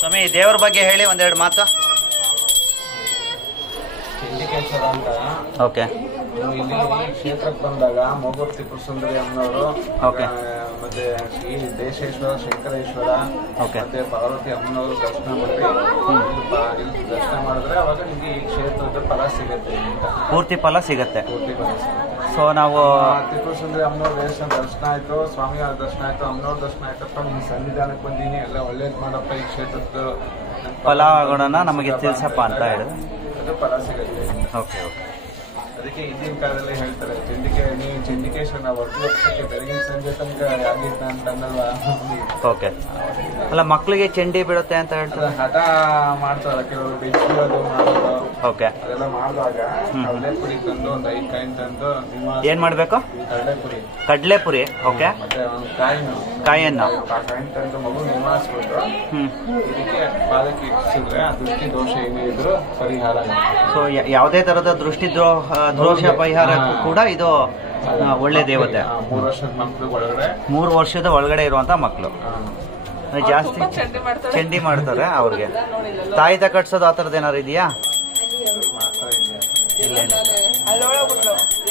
ಸ್ವಾಮಿ, ದೇವರ ಬಗ್ಗೆ ಹೇಳಿ ಒಂದೆರಡು ಮಾತು. ಚಂಡಿಕೇಶ್ವರ ಅಂತ. ಓಕೆ. ಇಲ್ಲಿ ಕ್ಷೇತ್ರಕ್ಕೆ ಬಂದಾಗ ಮೊಗೂರು ತ್ರಿಪುರ ಸುಂದರಿ ಅಮ್ಮನವರು, ಮತ್ತೆ ಶ್ರೀ ದೇಶೇಶ್ವರ, ಶಂಕರೇಶ್ವರ, ಮತ್ತೆ ಪಾರ್ವತಿ ಅಮ್ಮನವರು ದರ್ಶನ ಮಾಡಿ ದರ್ಶನ ಮಾಡಿದ್ರೆ ಅವಾಗ ನಿಮ್ಗೆ ಈ ಕ್ಷೇತ್ರದ ಫಲ ಸಿಗುತ್ತೆ ಅಂತ. ಪೂರ್ತಿ ಫಲ ಸಿಗತ್ತೆ. ಸೊ ನಾವು ತ್ರಿಪುರ ಸುಂದರಿ ಅಮ್ಮನವ್ರ ದೇವಸ್ಥಾನ ದರ್ಶನ ಆಯ್ತು, ಸ್ವಾಮಿಯವರ ದರ್ಶನ ಆಯ್ತು, ಅಮ್ಮನವ್ರ ದರ್ಶನ ಆಯ್ತಪ್ಪ, ನಿಮ್ಗೆ ಸನ್ನಿಧಾನಕ್ಕೆ ಬಂದೀನಿ, ಎಲ್ಲ ಒಳ್ಳೇದ್ ಮಾಡಪ್ಪ, ಈ ಕ್ಷೇತ್ರದ ಫಲಗಳನ್ನ ನಮಗೆ ತಿಳಿಸಪ್ಪ ಅಂತ ಹೇಳಿ ಅದು ಫಲ ಸಿಗುತ್ತೆ. Okay okay. ಅದಕ್ಕೆ ಈಗಿನ ಕಾಲದಲ್ಲಿ ಹೇಳ್ತಾರೆ ನೀವು ಚಂಡಿಕೇಶ್ವರನ ಒಂದು ವರ್ಷಕ್ಕೆ ಬೆಳಗಿನ ಸಂಜೆ ತನಕ ಆಗಿತ್ತ ಅಂತ ಅನ್ನಲ್ವಾ. ಓಕೆ. ಅಲ್ಲ, ಮಕ್ಕಳಿಗೆ ಚಂಡಿ ಬಿಡುತ್ತೆ ಅಂತ ಹೇಳ್ತಾರೆ. ಹಠ ಮಾಡ್ತಾರ ಕೆಲವರು, ಬೆಚ್ಚೋದು ಮಾಡೋದು. ಓಕೆ. ಅದೆಲ್ಲ ಮಾಡಿದಾಗ ಕಡಲೆಪುರಿ ತಂದು ಒಂದು 5 ಕಾಯಿನ್ ತಂದು ಏನ್ ಮಾಡ್ಬೇಕು? ಕಡಲೆಪುರಿ. ಓಕೆ. ಮತ್ತೆ ಒಂದು ಕಾಯನ್ನು ತಂದು ಮಗು ನಿವಾರಿಸ್ಬಿಟ್ಟು ಇದಕ್ಕೆ ಪಾದಕ್ಕೆ ಇಟ್ಟಿಸಿದ್ರೆ ಆ ದೃಷ್ಟಿ ದೋಷ ಏನೇ ಇದ್ರು ಪರಿಹಾರ. ಸೊ ಯಾವುದೇ ತರದ ದೃಷ್ಟಿ ದೋಷ ಪರಿಹಾರ ಕೂಡ ಇದು ಒಳ್ಳೆ ದೇವತೆ. 3 ವರ್ಷದ ಮಕ್ಕಳು ಒಳಗಡೆ, 3 ವರ್ಷದ ಒಳಗಡೆ ಇರುವಂತ ಮಕ್ಕಳು ಜಾಸ್ತಿ ಚಂಡಿ ಮಾಡ್ತಾರೆ. ಅವ್ರಿಗೆ ತಾಯಿತ ಕಟ್ಸೋದು ಆ ತರದ್ ಏನಾರು ಇದೆಯಾ? ಮಾಡ್ತಾ ಇದೆಯಾ? ಇಲ್ಲ.